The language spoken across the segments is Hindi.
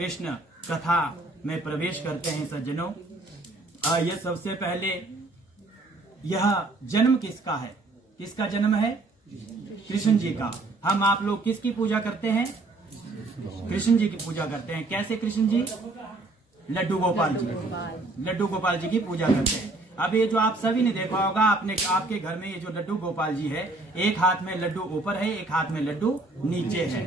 कृष्ण कथा में प्रवेश करते हैं सज्जनों। ये सबसे पहले यह जन्म किसका है? किसका जन्म है? कृष्ण जी का। हम आप लोग किसकी पूजा करते हैं? कृष्ण जी की पूजा करते हैं। कैसे कृष्ण जी? लड्डू गोपाल जी, लड्डू गोपाल जी की पूजा करते हैं। अब ये जो आप सभी ने देखा होगा आपके घर में, ये जो लड्डू गोपाल जी है, एक हाथ में लड्डू ऊपर है, एक हाथ में लड्डू नीचे है,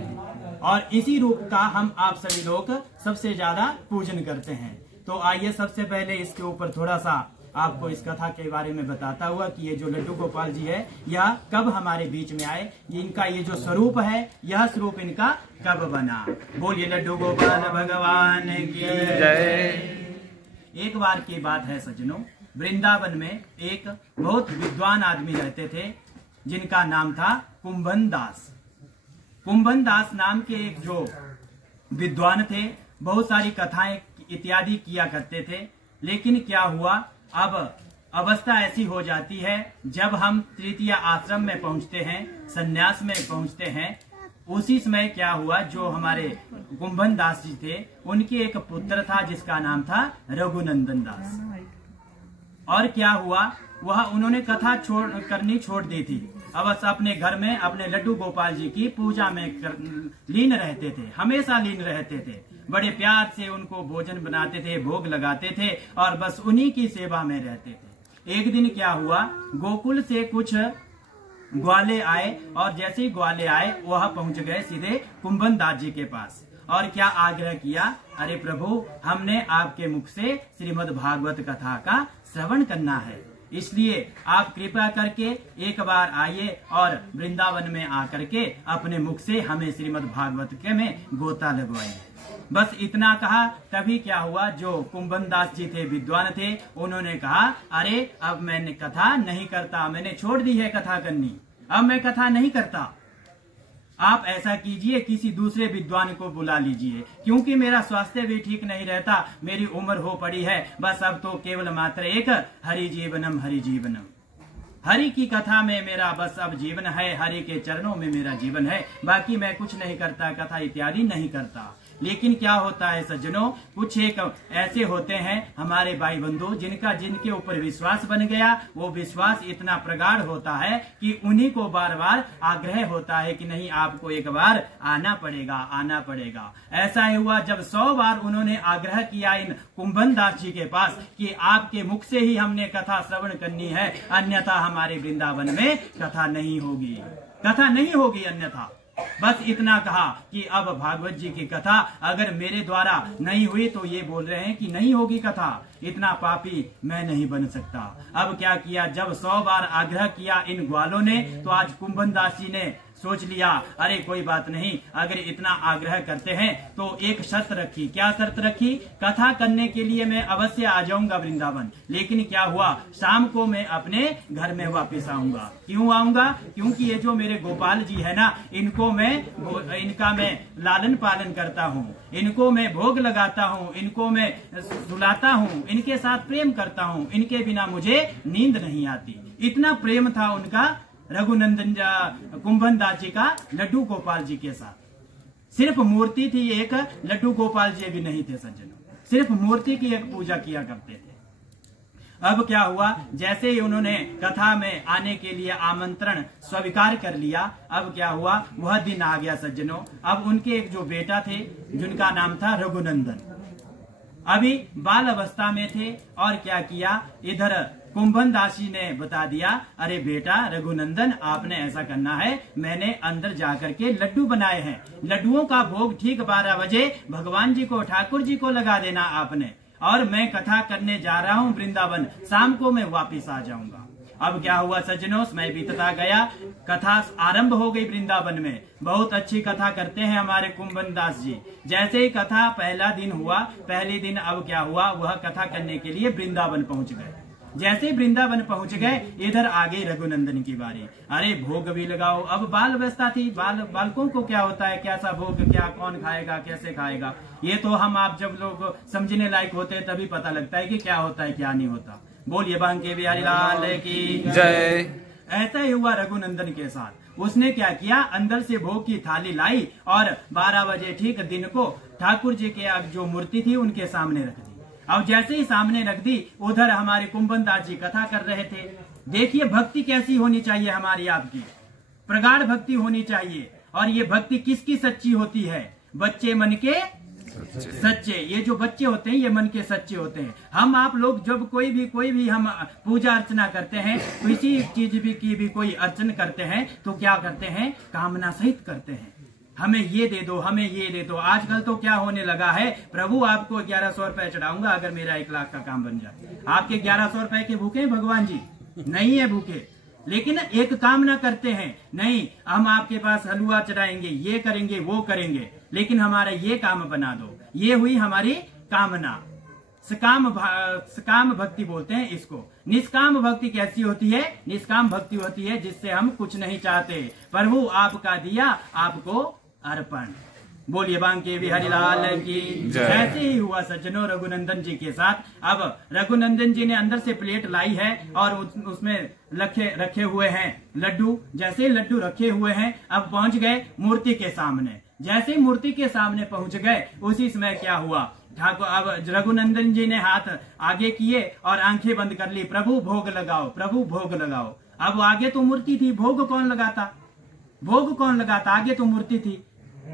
और इसी रूप का हम आप सभी लोग सबसे ज्यादा पूजन करते हैं। तो आइए सबसे पहले इसके ऊपर थोड़ा सा आपको इस कथा के बारे में बताता हुआ कि ये जो लड्डू गोपाल जी है यह कब हमारे बीच में आए, इनका ये जो स्वरूप है, यह स्वरूप इनका कब बना। बोलिए लड्डू गोपाल भगवान की जय। एक बार की बात है सज्जनों, वृंदावन में एक बहुत विद्वान आदमी रहते थे जिनका नाम था कुंभन दास। कुंभन दास नाम के एक जो विद्वान थे, बहुत सारी कथाएं इत्यादि किया करते थे। लेकिन क्या हुआ, अब अवस्था ऐसी हो जाती है जब हम तृतीय आश्रम में पहुंचते हैं, सन्यास में पहुंचते हैं, उसी समय क्या हुआ, जो हमारे कुंभन दास जी थे उनके एक पुत्र था जिसका नाम था रघुनंदन दास। और क्या हुआ, वह उन्होंने कथा करनी छोड़ दी थी। अब अपने घर में अपने लड्डू गोपाल जी की पूजा में लीन रहते थे, हमेशा लीन रहते थे। बड़े प्यार से उनको भोजन बनाते थे, भोग लगाते थे और बस उन्हीं की सेवा में रहते थे। एक दिन क्या हुआ, गोकुल से कुछ ग्वाले आए और जैसे ही ग्वाले आए वह पहुंच गए सीधे कुंभन दास जी के पास और क्या आग्रह किया, अरे प्रभु, हमने आपके मुख से श्रीमद् भागवत कथा का श्रवण करना है, इसलिए आप कृपा करके एक बार आइए और वृंदावन में आकर के अपने मुख से हमें श्रीमद् भागवत के में गोता लगवाइए। बस इतना कहा, तभी क्या हुआ, जो कुंभन दास जी थे, विद्वान थे, उन्होंने कहा, अरे अब मैंने कथा नहीं करता, मैंने छोड़ दी है कथा करनी, अब मैं कथा नहीं करता। आप ऐसा कीजिए, किसी दूसरे विद्वान को बुला लीजिए, क्योंकि मेरा स्वास्थ्य भी ठीक नहीं रहता, मेरी उम्र हो पड़ी है, बस अब तो केवल मात्र एक हरि जीवनम, हरि जीवनम, हरि की कथा में मेरा बस अब जीवन है, हरि के चरणों में मेरा जीवन है, बाकी मैं कुछ नहीं करता, कथा इत्यादि नहीं करता। लेकिन क्या होता है सज्जनों, कुछ एक ऐसे होते हैं हमारे भाई बंधु जिनके ऊपर विश्वास बन गया, वो विश्वास इतना प्रगाढ़ होता है कि उन्हीं को बार बार आग्रह होता है कि नहीं, आपको एक बार आना पड़ेगा, आना पड़ेगा। ऐसा ही हुआ जब 100 बार उन्होंने आग्रह किया इन कुंभन दास जी के पास कि आपके मुख से ही हमने कथा श्रवण करनी है, अन्यथा हमारे वृंदावन में कथा नहीं होगी, कथा नहीं होगी अन्यथा। बस इतना कहा कि अब भागवत जी की कथा अगर मेरे द्वारा नहीं हुई तो ये बोल रहे हैं कि नहीं होगी कथा, इतना पापी मैं नहीं बन सकता। अब क्या किया, जब 100 बार आग्रह किया इन ग्वालों ने, तो आज कुंभन दास जी ने सोच लिया, अरे कोई बात नहीं, अगर इतना आग्रह करते हैं तो एक शर्त रखी। क्या शर्त रखी? कथा करने के लिए मैं अवश्य आ जाऊंगा वृंदावन, लेकिन क्या हुआ, शाम को मैं अपने घर में वापस आऊंगा। क्यों आऊंगा? क्योंकि ये जो मेरे गोपाल जी है ना, इनका मैं लालन पालन करता हूँ, इनको मैं भोग लगाता हूँ, इनको मैं सुलाता हूँ, इनके साथ प्रेम करता हूँ, इनके बिना मुझे नींद नहीं आती। इतना प्रेम था उनका रघुनंदन कुंभन दास जी का लड्डू गोपाल जी के साथ। सिर्फ मूर्ति थी एक, लड्डू गोपाल जी भी नहीं थे सज्जनों, सिर्फ मूर्ति की एक पूजा किया करते थे। अब क्या हुआ, जैसे ही उन्होंने कथा में आने के लिए आमंत्रण स्वीकार कर लिया, अब क्या हुआ, वह दिन आ गया सज्जनों। अब उनके एक जो बेटा थे जिनका नाम था रघुनंदन, अभी बाल अवस्था में थे, और क्या किया, इधर कुंभन दास जी ने बता दिया, अरे बेटा रघुनंदन, आपने ऐसा करना है, मैंने अंदर जाकर के लड्डू बनाए हैं, लड्डुओं का भोग ठीक 12 बजे भगवान जी को, ठाकुर जी को लगा देना आपने, और मैं कथा करने जा रहा हूँ वृंदावन, शाम को मैं वापिस आ जाऊंगा। अब क्या हुआ सज्जनों, समय बीतता गया, कथा आरंभ हो गई वृंदावन में। बहुत अच्छी कथा करते हैं हमारे कुंभन दास जी। जैसे ही कथा पहला दिन हुआ, पहले दिन अब क्या हुआ, वह कथा करने के लिए वृंदावन पहुंच गए। जैसे ही वृंदावन पहुंच गए, इधर आ गई रघुनंदन की बारी। अरे भोग भी लगाओ, अब बाल व्यवस्था थी, बालकों को क्या होता है, कैसा भोग, क्या कौन खाएगा, कैसे खाएगा, ये तो हम आप जब लोग समझने लायक होते हैं तभी पता लगता है कि क्या होता है क्या नहीं होता। बोलिए बांके बिहारी लाल की जय। ऐसा ही हुआ रघुनंदन के साथ। उसने क्या किया, अंदर से भोग की थाली लाई और 12 बजे ठीक दिन को ठाकुर जी के जो मूर्ति थी उनके सामने रख दी। अब जैसे ही सामने रख दी, उधर हमारे कुंभन दास जी कथा कर रहे थे। देखिए भक्ति कैसी होनी चाहिए, हमारी आपकी प्रगाढ़ भक्ति होनी चाहिए। और ये भक्ति किसकी सच्ची होती है, बच्चे मन के सच्चे। ये जो बच्चे होते हैं ये मन के सच्चे होते हैं। हम आप लोग जब कोई भी हम पूजा अर्चना करते हैं, किसी चीज की भी कोई अर्चन करते हैं तो क्या करते हैं, कामना सहित करते हैं, हमें ये दे दो, हमें ये दे दो। आजकल तो क्या होने लगा है, प्रभु आपको 1100 रुपए चढ़ाऊंगा अगर मेरा 1 लाख का काम बन जाए। आपके 1100 रुपए के भूखे भगवान जी नहीं है भूखे, लेकिन एक कामना करते हैं, नहीं हम आपके पास हलवा चढ़ाएंगे, ये करेंगे वो करेंगे, लेकिन हमारा ये काम बना दो। ये हुई हमारी कामना। सकाम भक्ति बोलते हैं इसको। निष्काम भक्ति कैसी होती है, निष्काम भक्ति होती है जिससे हम कुछ नहीं चाहते, प्रभु आपका दिया आपको अर्पण। बोलिए बांके बिहारी लाल की। ऐसे ही हुआ सज्जनों रघुनंदन जी के साथ। अब रघुनंदन जी ने अंदर से प्लेट लाई है और उसमें रखे हुए हैं लड्डू। जैसे लड्डू रखे हुए हैं, अब पहुंच गए मूर्ति के सामने। जैसे मूर्ति के सामने पहुंच गए, उसी समय क्या हुआ, ठाकुर अब रघुनंदन जी ने हाथ आगे किए और आंखें बंद कर ली, प्रभु भोग लगाओ, प्रभु भोग लगाओ। अब आगे तो मूर्ति थी, भोग कौन लगाता, भोग कौन लगाता, आगे तो मूर्ति थी।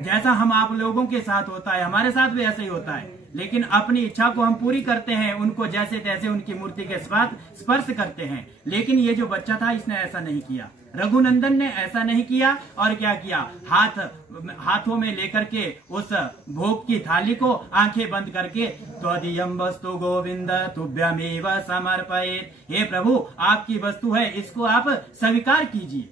जैसा हम आप लोगों के साथ होता है, हमारे साथ भी ऐसा ही होता है, लेकिन अपनी इच्छा को हम पूरी करते हैं, उनको जैसे तैसे उनकी मूर्ति के साथ स्पर्श करते हैं। लेकिन ये जो बच्चा था इसने ऐसा नहीं किया, रघुनंदन ने ऐसा नहीं किया। और क्या किया, हाथों में लेकर के उस भोग की थाली को आंखें बंद करके, त्वदीयं वस्तु गोविंद तुभ्यमेव समर्पयेत्, हे प्रभु आपकी वस्तु है, इसको आप स्वीकार कीजिए,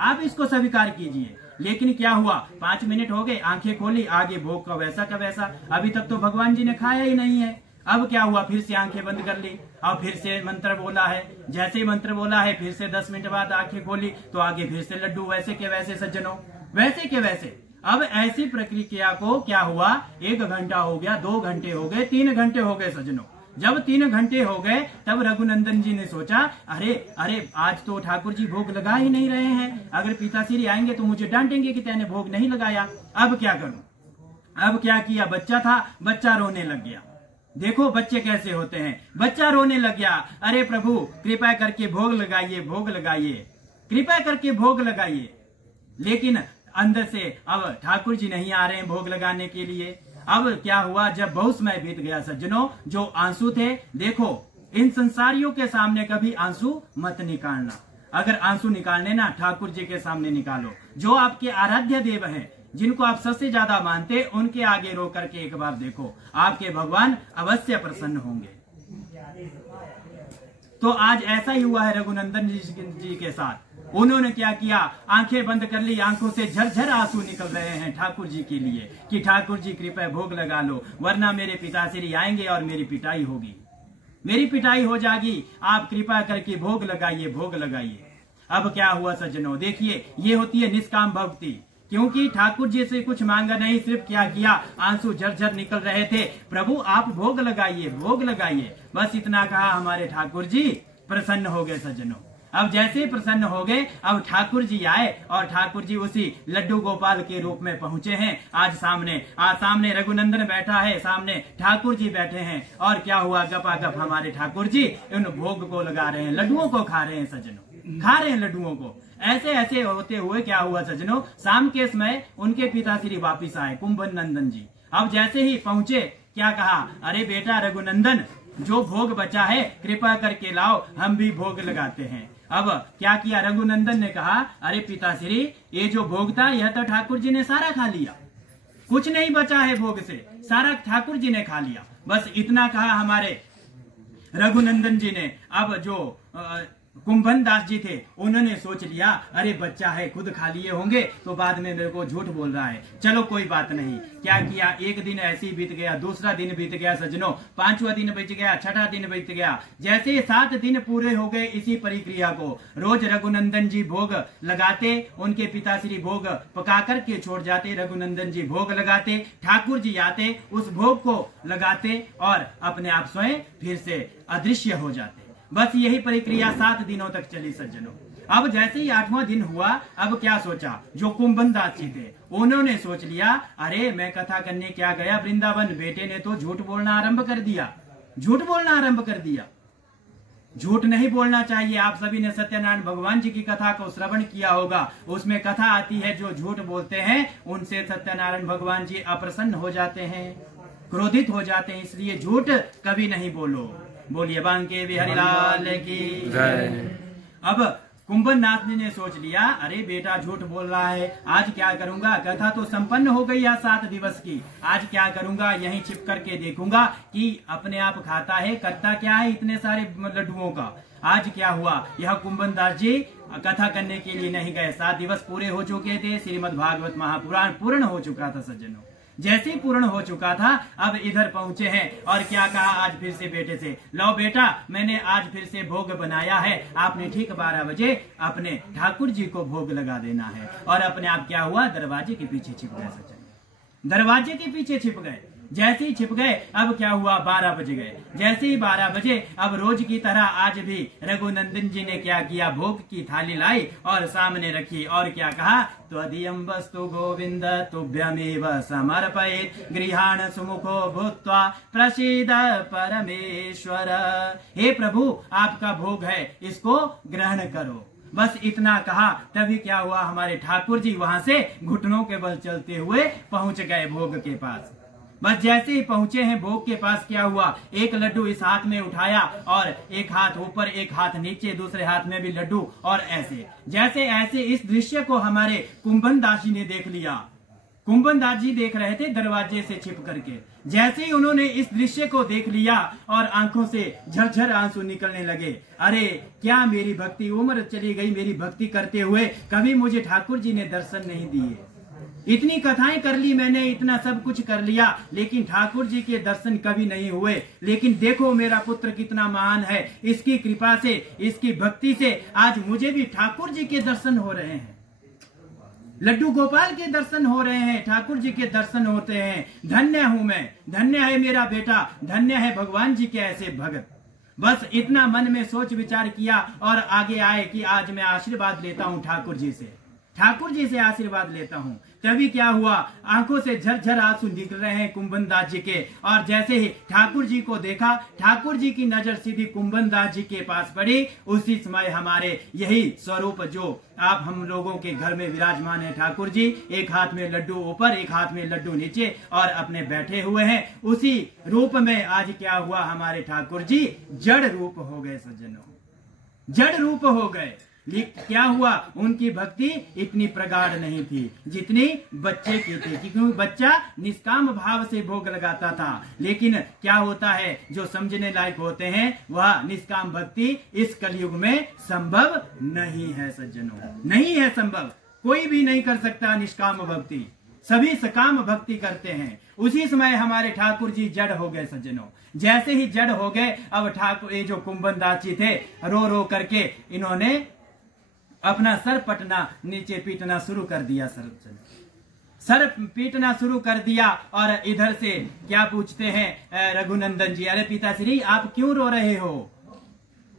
आप इसको स्वीकार कीजिए। लेकिन क्या हुआ, 5 मिनट हो गए, आंखें खोली, आगे भोग का वैसा, अभी तक तो भगवान जी ने खाया ही नहीं है। अब क्या हुआ, फिर से आंखें बंद कर ली और फिर से मंत्र बोला है। जैसे ही मंत्र बोला है, फिर से 10 मिनट बाद आंखें खोली तो आगे फिर से लड्डू, वैसे के वैसे सज्जनों, वैसे के वैसे। अब ऐसी प्रक्रिया को क्या हुआ, 1 घंटा हो गया, 2 घंटे हो गए, 3 घंटे हो गए सज्जनों। जब 3 घंटे हो गए तब रघुनंदन जी ने सोचा, अरे आज तो ठाकुर जी भोग लगा ही नहीं रहे हैं, अगर पिताश्री आएंगे तो मुझे डांटेंगे कि तेने भोग नहीं लगाया, अब क्या करूं। अब क्या किया, बच्चा था, बच्चा रोने लग गया। देखो बच्चे कैसे होते हैं, बच्चा रोने लग गया, अरे प्रभु कृपया करके भोग लगाइए, भोग लगाइए, कृपया करके भोग लगाइए। लेकिन अंदर से अब ठाकुर जी नहीं आ रहे हैं भोग लगाने के लिए। अब क्या हुआ, जब बहुत समय बीत गया सज्जनों, जो आंसू थे, देखो इन संसारियों के सामने कभी आंसू मत निकालना। अगर आंसू निकालने ना, ठाकुर जी के सामने निकालो। जो आपके आराध्य देव हैं, जिनको आप सबसे ज्यादा मानते, उनके आगे रो करके एक बार देखो, आपके भगवान अवश्य प्रसन्न होंगे। तो आज ऐसा ही हुआ है रघुनंदन जी के साथ। उन्होंने क्या किया, आंखें बंद कर ली, आंखों से झरझर आंसू निकल रहे हैं ठाकुर जी के लिए कि ठाकुर जी कृपया भोग लगा लो, वरना मेरे पिताश्री आएंगे और मेरी पिटाई होगी, मेरी पिटाई हो जाएगी, आप कृपा करके भोग लगाइए, भोग लगाइए। अब क्या हुआ सज्जनों, देखिए ये होती है निष्काम भक्ति, क्योंकि ठाकुर जी से कुछ मांगा नहीं, सिर्फ क्या किया, आंसू झरझर निकल रहे थे, प्रभु आप भोग लगाइए, भोग लगाइए, बस इतना कहा, हमारे ठाकुर जी प्रसन्न हो गए सज्जनों। अब जैसे ही प्रसन्न हो गए, अब ठाकुर जी आए और ठाकुर जी उसी लड्डू गोपाल के रूप में पहुंचे हैं। आज सामने रघुनंदन बैठा है, सामने ठाकुर जी बैठे हैं, और क्या हुआ, गपागप हमारे ठाकुर जी उन भोग को लगा रहे हैं, लड्डुओं को खा रहे हैं सज्जनों, खा रहे हैं लड्डुओं को। ऐसे होते हुए क्या हुआ सज्जनों, शाम के समय उनके पिताश्री वापिस आए, कुंभन नंदन जी। अब जैसे ही पहुंचे, क्या कहा, अरे बेटा रघुनंदन, जो भोग बचा है कृपा करके लाओ, हम भी भोग लगाते हैं। अब क्या किया, रघुनंदन ने कहा, अरे पिताश्री ये जो भोग था यह तो ठाकुर जी ने सारा खा लिया, कुछ नहीं बचा है भोग से, सारा ठाकुर जी ने खा लिया। बस इतना कहा हमारे रघुनंदन जी ने। अब जो कुंभन दास जी थे, उन्होंने सोच लिया, अरे बच्चा है, खुद खा लिए होंगे तो बाद में मेरे को झूठ बोल रहा है, चलो कोई बात नहीं। क्या किया, 1 दिन ऐसे ही बीत गया, दूसरा दिन बीत गया सज्जनों, 5वां दिन बीत गया, 6ठा दिन बीत गया। जैसे 7 दिन पूरे हो गए इसी प्रक्रिया को, रोज रघुनंदन जी भोग लगाते, उनके पिताश्री भोग पका करके छोड़ जाते, रघुनंदन जी भोग लगाते, ठाकुर जी आते, उस भोग को लगाते और अपने आप स्वयं फिर से अदृश्य हो जाते। बस यही प्रक्रिया 7 दिनों तक चली सज्जनों। अब जैसे ही 8वां दिन हुआ, अब क्या सोचा, जो कुंभनदास जी थे उन्होंने सोच लिया, अरे मैं कथा करने क्या गया वृंदावन, बेटे ने तो झूठ बोलना आरंभ कर दिया, झूठ बोलना आरंभ कर दिया। झूठ नहीं बोलना चाहिए। आप सभी ने सत्यनारायण भगवान जी की कथा को श्रवण किया होगा, उसमें कथा आती है जो झूठ बोलते हैं उनसे सत्यनारायण भगवान जी अप्रसन्न हो जाते हैं, क्रोधित हो जाते हैं, इसलिए झूठ कभी नहीं बोलो। बोलिए बांके बिहारी लाल की जय। अब कुंभननाथ ने सोच लिया, अरे बेटा झूठ बोल रहा है, आज क्या करूंगा, कथा तो संपन्न हो गई है 7 दिवस की, आज क्या करूंगा, यहीं छिप करके देखूंगा कि अपने आप खाता है, करता क्या है इतने सारे लड्डुओं का। आज क्या हुआ, यह कुंभनदास जी कथा करने के लिए नहीं गए। 7 दिवस पूरे हो चुके थे, श्रीमद् भागवत महापुराण पूर्ण हो चुका था सज्जनों। जैसे ही पूर्ण हो चुका था, अब इधर पहुंचे हैं और क्या कहा आज फिर से बेटे से, लो बेटा मैंने आज फिर से भोग बनाया है, आपने ठीक 12 बजे अपने ठाकुर जी को भोग लगा देना है। और अपने आप क्या हुआ, दरवाजे के पीछे छिप गए सज्जन, दरवाजे के पीछे छिप गए। जैसे ही छिप गए, अब क्या हुआ, 12 बज गए। जैसे ही 12 बजे, अब रोज की तरह आज भी रघुनंदन जी ने क्या किया, भोग की थाली लाई और सामने रखी और क्या कहा, त्वदीयं वस्तु गोविंद तुभ्यमेव समर्पयेत् गृहाण सुमुखो भूत्वा प्रसीद परमेश्वर। हे प्रभु आपका भोग है, इसको ग्रहण करो। बस इतना कहा, तभी क्या हुआ, हमारे ठाकुर जी वहां से घुटनों के बल चलते हुए पहुंच गए भोग के पास। बस जैसे ही पहुंचे हैं भोग के पास, क्या हुआ, एक लड्डू इस हाथ में उठाया और एक हाथ ऊपर एक हाथ नीचे, दूसरे हाथ में भी लड्डू, और ऐसे जैसे ऐसे इस दृश्य को हमारे कुंभनदास जी ने देख लिया। कुंभनदास जी देख रहे थे दरवाजे से छिप करके। जैसे ही उन्होंने इस दृश्य को देख लिया और आंखों से झरझर आंसू निकलने लगे, अरे क्या मेरी भक्ति, उम्र चली गई मेरी भक्ति करते हुए, कभी मुझे ठाकुर जी ने दर्शन नहीं दिए। इतनी कथाएं कर ली मैंने, इतना सब कुछ कर लिया, लेकिन ठाकुर जी के दर्शन कभी नहीं हुए। लेकिन देखो मेरा पुत्र कितना महान है, इसकी कृपा से, इसकी भक्ति से आज मुझे भी ठाकुर जी के दर्शन हो रहे हैं, लड्डू गोपाल के दर्शन हो रहे हैं, ठाकुर जी के दर्शन होते हैं। धन्य हूं मैं, धन्य है मेरा बेटा, धन्य है भगवान जी के ऐसे भगत। बस इतना मन में सोच विचार किया और आगे आए कि आज मैं आशीर्वाद लेता हूं ठाकुर जी से, ठाकुर जी से आशीर्वाद लेता हूं। तभी क्या हुआ, आंखों से झरझर आंसू निकल रहे हैं कुंभनदास जी के, और जैसे ही ठाकुर जी को देखा, ठाकुर जी की नजर सीधी कुंभनदास जी के पास पड़ी। उसी समय हमारे यही स्वरूप जो आप हम लोगों के घर में विराजमान है ठाकुर जी, एक हाथ में लड्डू ऊपर, एक हाथ में लड्डू नीचे, और अपने बैठे हुए हैं। उसी रूप में आज क्या हुआ, हमारे ठाकुर जी जड़ रूप हो गए सज्जनों, जड़ रूप हो गए। क्या हुआ, उनकी भक्ति इतनी प्रगाढ़ नहीं थी जितनी बच्चे की थी, क्योंकि बच्चा निष्काम भाव से भोग लगाता था। लेकिन क्या होता है, जो समझने लायक होते हैं, वह निष्काम भक्ति इस कलयुग में संभव नहीं है सज्जनों, नहीं है संभव, कोई भी नहीं कर सकता निष्काम भक्ति, सभी सकाम भक्ति करते हैं। उसी समय हमारे ठाकुर जी जड़ हो गए सज्जनों। जैसे ही जड़ हो गए, अब ठाकुर, ये जो कुंभनदास जी थे, रो रो करके इन्होंने अपना सर पटना, नीचे पीटना शुरू कर दिया, सर पीटना शुरू कर दिया। और इधर से क्या पूछते हैं रघुनंदन जी, अरे पिताश्री आप क्यों रो रहे हो?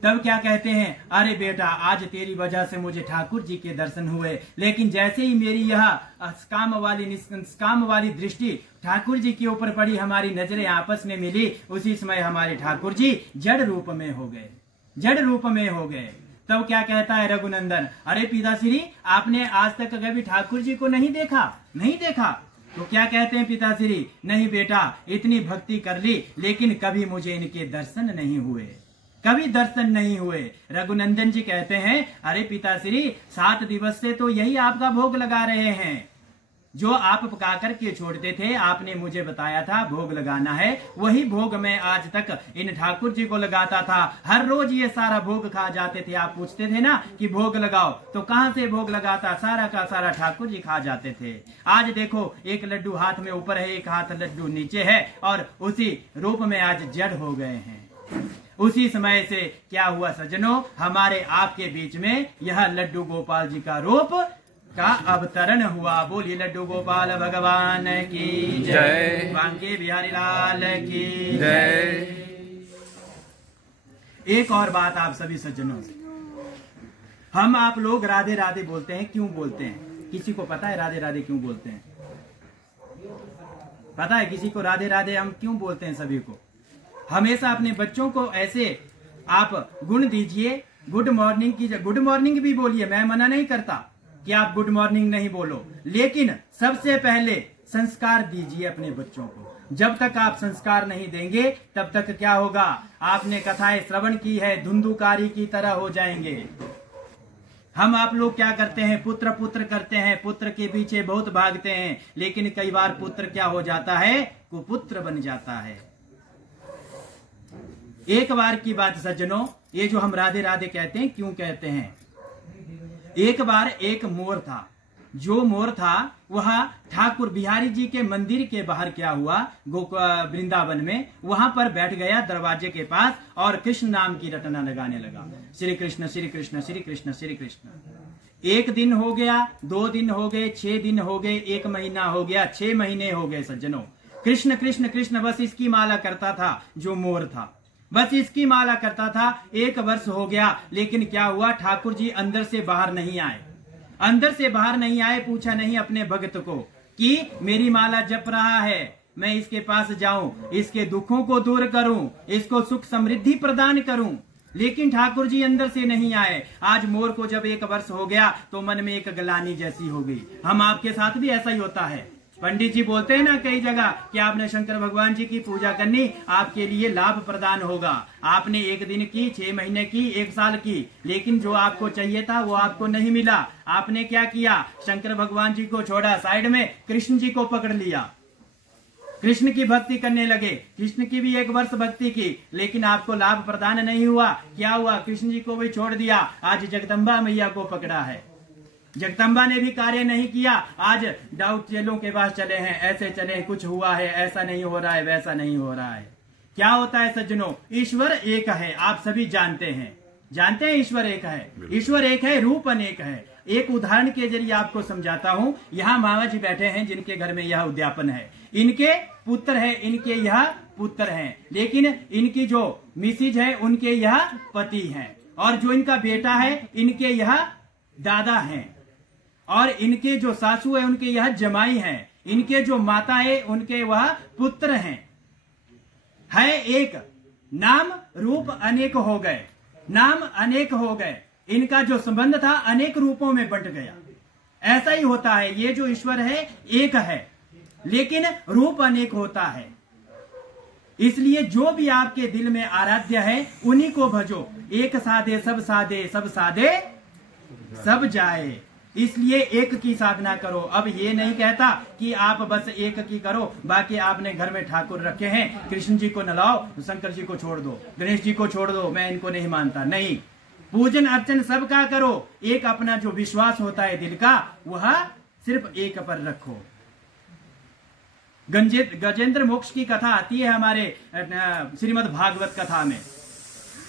तब क्या कहते हैं, अरे बेटा आज तेरी वजह से मुझे ठाकुर जी के दर्शन हुए, लेकिन जैसे ही मेरी यह निष्काम वाली दृष्टि ठाकुर जी के ऊपर पड़ी, हमारी नजरें आपस में मिली, उसी समय हमारे ठाकुर जी जड़ रूप में हो गए, जड़ रूप में हो गए। तब क्या कहता है रघुनंदन, अरे पिताश्री आपने आज तक कभी ठाकुर जी को नहीं देखा? नहीं देखा। तो क्या कहते हैं पिताश्री, नहीं बेटा इतनी भक्ति कर ली, लेकिन कभी मुझे इनके दर्शन नहीं हुए, कभी दर्शन नहीं हुए। रघुनंदन जी कहते हैं, अरे पिताश्री 7 दिवस से तो यही आपका भोग लगा रहे हैं, जो आप पका करके छोड़ते थे, आपने मुझे बताया था भोग लगाना है, वही भोग मैं आज तक इन ठाकुर जी को लगाता था। हर रोज ये सारा भोग खा जाते थे। आप पूछते थे ना कि भोग लगाओ, तो कहां से भोग लगाता, सारा का सारा ठाकुर जी खा जाते थे। आज देखो एक लड्डू हाथ में ऊपर है, एक हाथ लड्डू नीचे है, और उसी रूप में आज जड़ हो गए हैं। उसी समय से क्या हुआ सज्जनों, हमारे आपके बीच में यह लड्डू गोपाल जी का रूप का अवतरण हुआ। बोलिए लड्डू गोपाल भगवान की जय, बांके बिहारी लाल की जय। एक और बात आप सभी सज्जनों से, हम आप लोग राधे राधे बोलते हैं, क्यों बोलते हैं? किसी को पता है राधे राधे क्यों बोलते हैं? पता है किसी को राधे राधे हम क्यों बोलते हैं? सभी को हमेशा अपने बच्चों को ऐसे आप गुण दीजिए। गुड मॉर्निंग की, गुड मॉर्निंग भी बोलिए, मैं मना नहीं करता कि आप गुड मॉर्निंग नहीं बोलो, लेकिन सबसे पहले संस्कार दीजिए अपने बच्चों को। जब तक आप संस्कार नहीं देंगे तब तक क्या होगा? आपने कथाएं श्रवण की है, धुंधुकारी की तरह हो जाएंगे। हम आप लोग क्या करते हैं? पुत्र पुत्र करते हैं, पुत्र के पीछे बहुत भागते हैं, लेकिन कई बार पुत्र क्या हो जाता है? कुपुत्र बन जाता है। एक बार की बात सज्जनों, ये जो हम राधे राधे कहते हैं, क्यों कहते हैं? एक बार एक मोर था। जो मोर था वह ठाकुर बिहारी जी के मंदिर के बाहर क्या हुआ, वृंदावन में, वहां पर बैठ गया दरवाजे के पास और कृष्ण नाम की रटना लगाने लगा। श्री कृष्ण श्री कृष्ण श्री कृष्ण श्री कृष्ण। 1 दिन हो गया, 2 दिन हो गए, 6 दिन हो गए, 1 महीना हो गया, 6 महीने हो गए सज्जनों। कृष्ण कृष्ण कृष्ण बस इसकी माला करता था जो मोर था, बस इसकी माला करता था। 1 वर्ष हो गया, लेकिन क्या हुआ? ठाकुर जी अंदर से बाहर नहीं आए, अंदर से बाहर नहीं आए। पूछा नहीं अपने भक्त को कि मेरी माला जप रहा है, मैं इसके पास जाऊं, इसके दुखों को दूर करूं, इसको सुख समृद्धि प्रदान करूं, लेकिन ठाकुर जी अंदर से नहीं आए। आज मोर को जब 1 वर्ष हो गया तो मन में एक गलानी जैसी हो गई। हम आपके साथ भी ऐसा ही होता है। पंडित जी बोलते हैं ना कई जगह कि आपने शंकर भगवान जी की पूजा करनी, आपके लिए लाभ प्रदान होगा। आपने 1 दिन की, 6 महीने की, 1 साल की, लेकिन जो आपको चाहिए था वो आपको नहीं मिला। आपने क्या किया? शंकर भगवान जी को छोड़ा साइड में, कृष्ण जी को पकड़ लिया, कृष्ण की भक्ति करने लगे। कृष्ण की भी 1 वर्ष भक्ति की, लेकिन आपको लाभ प्रदान नहीं हुआ। क्या हुआ? कृष्ण जी को भी छोड़ दिया, आज जगदम्बा मैया को पकड़ा है। जगदम्बा ने भी कार्य नहीं किया, आज डाउट चेलों के पास चले हैं, ऐसे चले, कुछ हुआ है, ऐसा नहीं हो रहा है, वैसा नहीं हो रहा है। क्या होता है सज्जनों? ईश्वर एक है, आप सभी जानते हैं, जानते हैं ईश्वर एक है, ईश्वर एक है, रूप अनेक है। एक उदाहरण के जरिए आपको समझाता हूं। यहाँ मामा जी बैठे हैं जिनके घर में यह उद्यापन है, इनके पुत्र है, इनके यह पुत्र हैं, लेकिन इनकी जो मिसिज है उनके यह पति हैं, और जो इनका बेटा है इनके यह दादा हैं, और इनके जो सासू है उनके यह जमाई हैं, इनके जो माता है उनके वह पुत्र हैं। है एक, नाम रूप अनेक हो गए, नाम अनेक हो गए, इनका जो संबंध था अनेक रूपों में बंट गया। ऐसा ही होता है, ये जो ईश्वर है एक है, लेकिन रूप अनेक होता है। इसलिए जो भी आपके दिल में आराध्य है उन्हीं को भजो। एक साधे सब साधे, सब साधे सब जाए। इसलिए एक की साधना करो। अब ये नहीं कहता कि आप बस एक की करो, बाकी आपने घर में ठाकुर रखे हैं, कृष्ण जी को न लाओ, शंकर जी को छोड़ दो, गणेश जी को छोड़ दो, मैं इनको नहीं मानता। नहीं, पूजन अर्चन सबका करो, एक अपना जो विश्वास होता है दिल का वह सिर्फ एक पर रखो। गजेंद्र मोक्ष की कथा आती है हमारे श्रीमद् भागवत कथा में।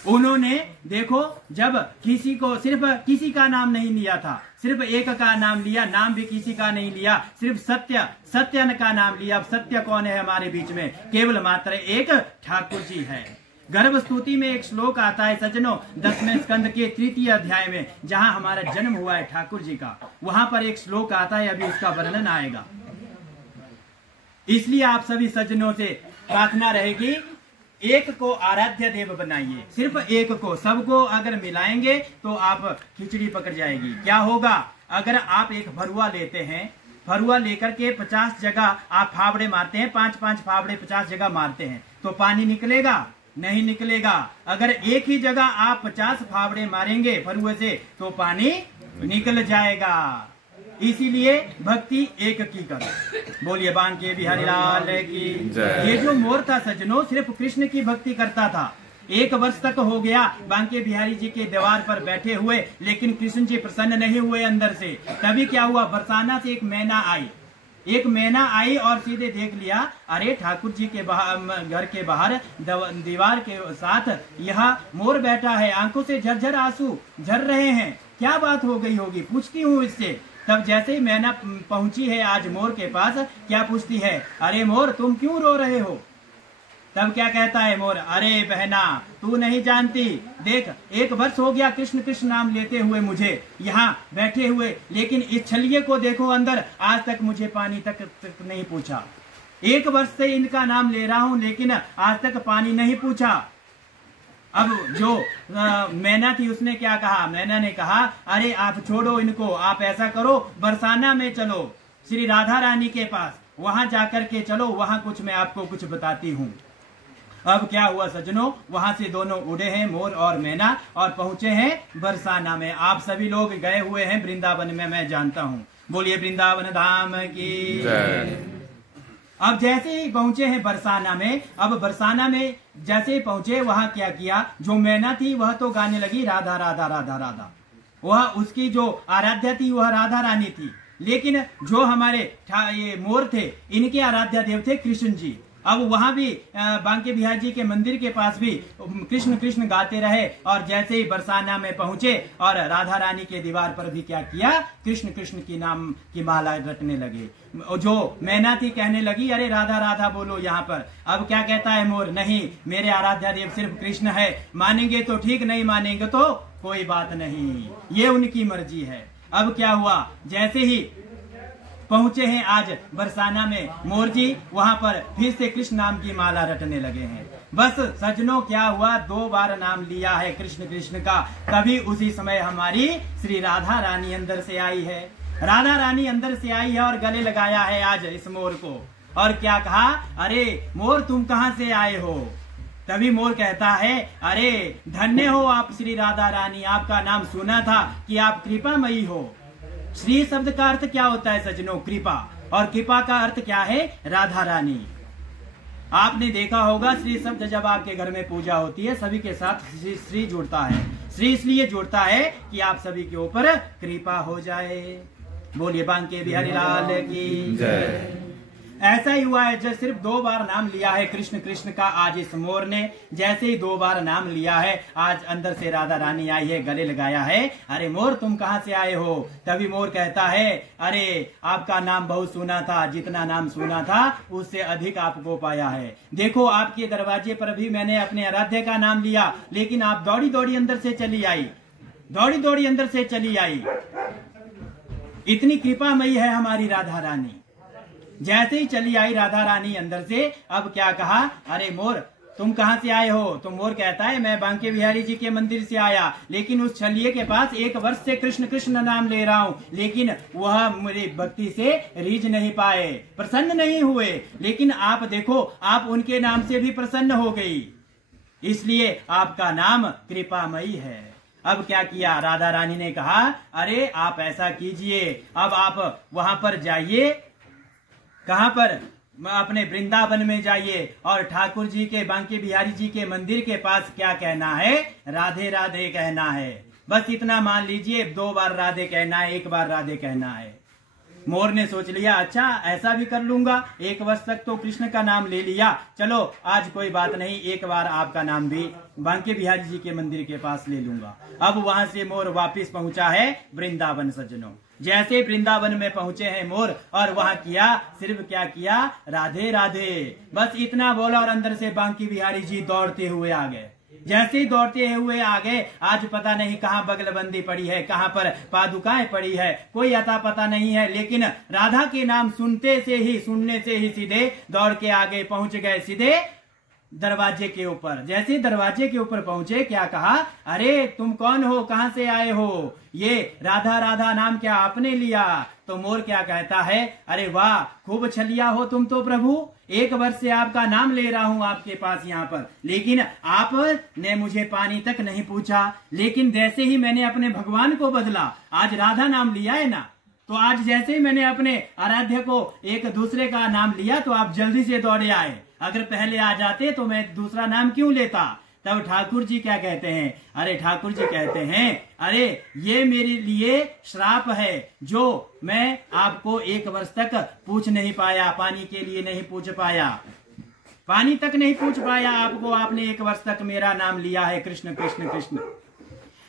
उन्होंने देखो, जब किसी को, सिर्फ किसी का नाम नहीं लिया था, सिर्फ एक का नाम लिया, नाम भी किसी का नहीं लिया, सिर्फ सत्य का नाम लिया। अब सत्य कौन है हमारे बीच में? केवल मात्र एक ठाकुर जी है। गर्भ स्तुति में एक श्लोक आता है सज्जनों, 10वें स्कंद के 3य अध्याय में, जहां हमारा जन्म हुआ है ठाकुर जी का, वहां पर एक श्लोक आता है, अभी उसका वर्णन आएगा। इसलिए आप सभी सज्जनों से प्रार्थना रहेगी, एक को आराध्य देव बनाइए, सिर्फ एक को। सबको अगर मिलाएंगे तो आप खिचड़ी पकड़ जाएगी। क्या होगा? अगर आप एक भरुआ लेते हैं, भरुआ लेकर के 50 जगह आप फावड़े मारते हैं, 5-5 फावड़े 50 जगह मारते हैं, तो पानी निकलेगा? नहीं निकलेगा। अगर एक ही जगह आप 50 फावड़े मारेंगे भरुए से तो पानी निकल जाएगा। इसीलिए भक्ति एक की करो। बोलिए बांके बिहारी लाल की। ये जो मोर था सज्जनों, सिर्फ कृष्ण की भक्ति करता था। 1 वर्ष तक हो गया बांके बिहारी जी के द्वार पर बैठे हुए, लेकिन कृष्ण जी प्रसन्न नहीं हुए अंदर से। तभी क्या हुआ? बरसाना से एक मैना आई, एक मैना आई और सीधे देख लिया, अरे ठाकुर जी के घर के बाहर दीवार के साथ यह मोर बैठा है, आंखों से झरझर आंसू झर रहे हैं, क्या बात हो गई होगी, पूछती हूँ इससे। तब जैसे ही मैना पहुंची है आज मोर के पास, क्या पूछती है? अरे मोर, तुम क्यों रो रहे हो? तब क्या कहता है मोर, अरे बहना तू नहीं जानती, देख 1 वर्ष हो गया कृष्ण कृष्ण नाम लेते हुए मुझे यहाँ बैठे हुए, लेकिन इस छलिए को देखो अंदर, आज तक मुझे पानी तक नहीं पूछा। 1 वर्ष से इनका नाम ले रहा हूं लेकिन आज तक पानी नहीं पूछा। अब जो मैना थी उसने क्या कहा, मैना ने कहा अरे आप छोड़ो इनको, आप ऐसा करो बरसाना में चलो श्री राधा रानी के पास, वहां जाकर के चलो, वहां कुछ मैं आपको कुछ बताती हूँ। अब क्या हुआ सज्जनों, वहां से दोनों उड़े हैं मोर और मैना और पहुंचे हैं बरसाना में। आप सभी लोग गए हुए हैं वृंदावन में, मैं जानता हूँ, बोलिए वृंदावन धाम की। अब जैसे ही पहुंचे हैं बरसाना में, अब बरसाना में जैसे ही पहुंचे वहां क्या किया, जो मैना थी वह तो गाने लगी राधा राधा राधा राधा, वह उसकी जो आराध्या थी वह राधा रानी थी, लेकिन जो हमारे ये मोर थे इनके आराध्या देव थे कृष्ण जी। अब वहां भी बांके बिहारी जी के मंदिर के पास भी कृष्ण कृष्ण गाते रहे, और जैसे ही बरसाना में पहुंचे और राधा रानी के दीवार पर भी क्या किया, कृष्ण कृष्ण की नाम की माला रटने लगे। जो मैना थी कहने लगी अरे राधा राधा बोलो यहाँ पर। अब क्या कहता है मोर, नहीं मेरे आराध्या देव सिर्फ कृष्ण है, मानेंगे तो ठीक, नहीं मानेंगे तो कोई बात नहीं, ये उनकी मर्जी है। अब क्या हुआ, जैसे ही पहुंचे हैं आज बरसाना में मोर जी, वहां पर फिर से कृष्ण नाम की माला रटने लगे हैं। बस सज्जनों क्या हुआ, 2 बार नाम लिया है कृष्ण कृष्ण का, तभी उसी समय हमारी श्री राधा रानी अंदर से आई है। राधा रानी अंदर से आई है और गले लगाया है आज इस मोर को, और क्या कहा, अरे मोर तुम कहाँ से आए हो। तभी मोर कहता है अरे धन्य हो आप श्री राधा रानी, आपका नाम सुना था कि आप कृपामयी हो। श्री शब्द का अर्थ क्या होता है सज्जनों, कृपा, और कृपा का अर्थ क्या है, राधा रानी। आपने देखा होगा श्री शब्द जब आपके घर में पूजा होती है सभी के साथ श्री जुड़ता है। श्री इसलिए जुड़ता है कि आप सभी के ऊपर कृपा हो जाए। बोलिए बांके बिहारी लाल की जय। ऐसा ही हुआ है, जब सिर्फ 2 बार नाम लिया है कृष्ण कृष्ण का आज इस मोर ने, जैसे ही 2 बार नाम लिया है आज अंदर से राधा रानी आई है, गले लगाया है, अरे मोर तुम कहाँ से आए हो। तभी मोर कहता है अरे आपका नाम बहुत सुना था, जितना नाम सुना था उससे अधिक आपको पाया है। देखो आपके दरवाजे पर भी मैंने अपने आराध्य का नाम लिया, लेकिन आप दौड़ी दौड़ी अंदर से चली आई, दौड़ी दौड़ी अंदर से चली आई। इतनी कृपामयी है हमारी राधा रानी। जैसे ही चली आई राधा रानी अंदर से, अब क्या कहा, अरे मोर तुम कहाँ से आए हो। तो मोर कहता है मैं बांके बिहारी जी के मंदिर से आया, लेकिन उस छलिए के पास 1 वर्ष से कृष्ण कृष्ण नाम ले रहा हूँ, लेकिन वह मेरी भक्ति से रीझ नहीं पाए, प्रसन्न नहीं हुए। लेकिन आप देखो, आप उनके नाम से भी प्रसन्न हो गई, इसलिए आपका नाम कृपामयी है। अब क्या किया, राधा रानी ने कहा अरे आप ऐसा कीजिए, अब आप वहां पर जाइए, कहां पर, अपने वृंदावन में जाइए, और ठाकुर जी के बांके बिहारी जी के मंदिर के पास क्या कहना है, राधे राधे कहना है। बस इतना मान लीजिए, 2 बार राधे कहना है, 1 बार राधे कहना है। मोर ने सोच लिया अच्छा ऐसा भी कर लूंगा, 1 वर्ष तक तो कृष्ण का नाम ले लिया, चलो आज कोई बात नहीं, 1 बार आपका नाम भी बांके बिहारी जी के मंदिर के पास ले लूंगा। अब वहां से मोर वापिस पहुंचा है वृंदावन सज्जनों। जैसे वृंदावन में पहुंचे हैं मोर, और वहां किया, सिर्फ क्या किया, राधे राधे, बस इतना बोला, और अंदर से बांके बिहारी जी दौड़ते हुए आ गए। जैसे ही दौड़ते हुए आ गए, आज पता नहीं कहाँ बगलबंदी पड़ी है, कहाँ पर पादुकाएं पड़ी है, कोई अता पता नहीं है, लेकिन राधा के नाम सुनने से ही सीधे दौड़ के आगे पहुंच गए, सीधे दरवाजे के ऊपर। जैसे दरवाजे के ऊपर पहुंचे, क्या कहा, अरे तुम कौन हो, कहां से आए हो, ये राधा राधा नाम क्या आपने लिया। तो मोर क्या कहता है, अरे वाह खूब छलिया हो तुम तो प्रभु, 1 वर्ष से आपका नाम ले रहा हूं आपके पास यहाँ पर, लेकिन आपने मुझे पानी तक नहीं पूछा। लेकिन जैसे ही मैंने अपने भगवान को बदला, आज राधा नाम लिया है ना, तो आज जैसे ही मैंने अपने आराध्य को एक दूसरे का नाम लिया, तो आप जल्दी से दौड़े आए। अगर पहले आ जाते तो मैं दूसरा नाम क्यों लेता। तब ठाकुर जी क्या कहते हैं, अरे ठाकुर जी कहते हैं अरे ये मेरे लिए श्राप है, जो मैं आपको 1 वर्ष तक पूछ नहीं पाया, पानी के लिए नहीं पूछ पाया, पानी तक नहीं पूछ पाया आपको, आपने 1 वर्ष तक मेरा नाम लिया है कृष्ण कृष्ण कृष्ण,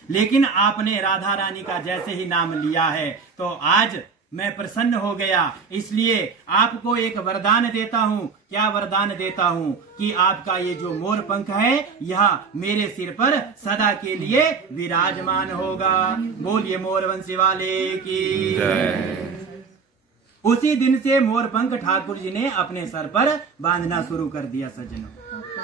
लेकिन आपने राधा रानी का जैसे ही नाम लिया है, तो आज मैं प्रसन्न हो गया, इसलिए आपको एक वरदान देता हूँ। क्या वरदान देता हूँ कि आपका ये जो मोर पंख है यह मेरे सिर पर सदा के लिए विराजमान होगा। बोलिए मोर वंशी वाले की जय। उसी दिन से मोर पंख ठाकुर जी ने अपने सर पर बांधना शुरू कर दिया सज्जनों।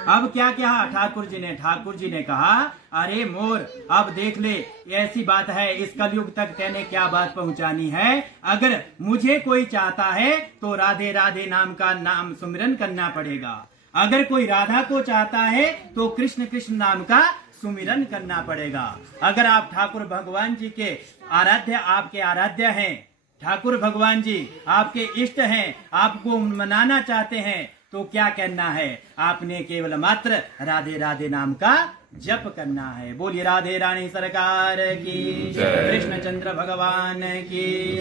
अब क्या क्या ठाकुर जी ने कहा, अरे मोर अब देख ले, ऐसी बात है इस कलयुग तक तेने क्या बात पहुंचानी है। अगर मुझे कोई चाहता है तो राधे राधे नाम का नाम सुमिरन करना पड़ेगा। अगर कोई राधा को चाहता है तो कृष्ण कृष्ण नाम का सुमिरन करना पड़ेगा। अगर आप ठाकुर भगवान जी के आराध्य, आपके आराध्य हैं, ठाकुर भगवान जी आपके इष्ट हैं, आपको मनाना चाहते हैं, तो क्या करना है, आपने केवल मात्र राधे राधे नाम का जप करना है। बोलिए राधे रानी सरकार की, कृष्ण चंद्र भगवान की।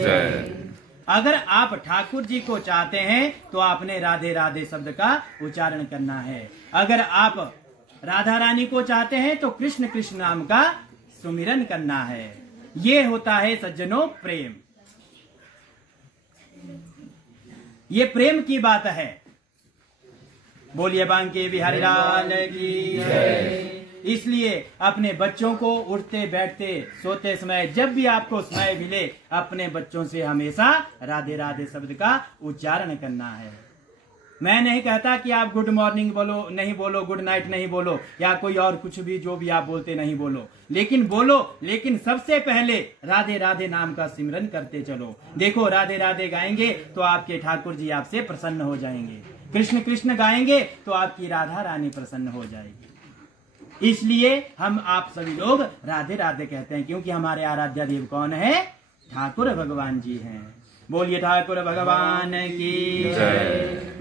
अगर आप ठाकुर जी को चाहते हैं तो आपने राधे राधे शब्द का उच्चारण करना है। अगर आप राधा रानी को चाहते हैं तो कृष्ण कृष्ण नाम का सुमिरन करना है। ये होता है सज्जनों प्रेम। ये प्रेम की बात है। बोलिए बांके बिहारी लाल की। इसलिए अपने बच्चों को उठते बैठते सोते समय जब भी आपको समय मिले, अपने बच्चों से हमेशा राधे राधे शब्द का उच्चारण करना है। मैं नहीं कहता कि आप गुड मॉर्निंग बोलो, नहीं बोलो, गुड नाइट नहीं बोलो, या कोई और कुछ भी जो भी आप बोलते नहीं बोलो, लेकिन बोलो, लेकिन सबसे पहले राधे राधे नाम का सिमरन करते चलो। देखो राधे राधे गाएंगे तो आपके ठाकुर जी आपसे प्रसन्न हो जाएंगे, कृष्ण कृष्ण गाएंगे तो आपकी राधा रानी प्रसन्न हो जाएगी। इसलिए हम आप सभी लोग राधे राधे कहते हैं, क्योंकि हमारे आराध्य देव कौन है, ठाकुर भगवान जी हैं। बोलिए ठाकुर भगवान की जय।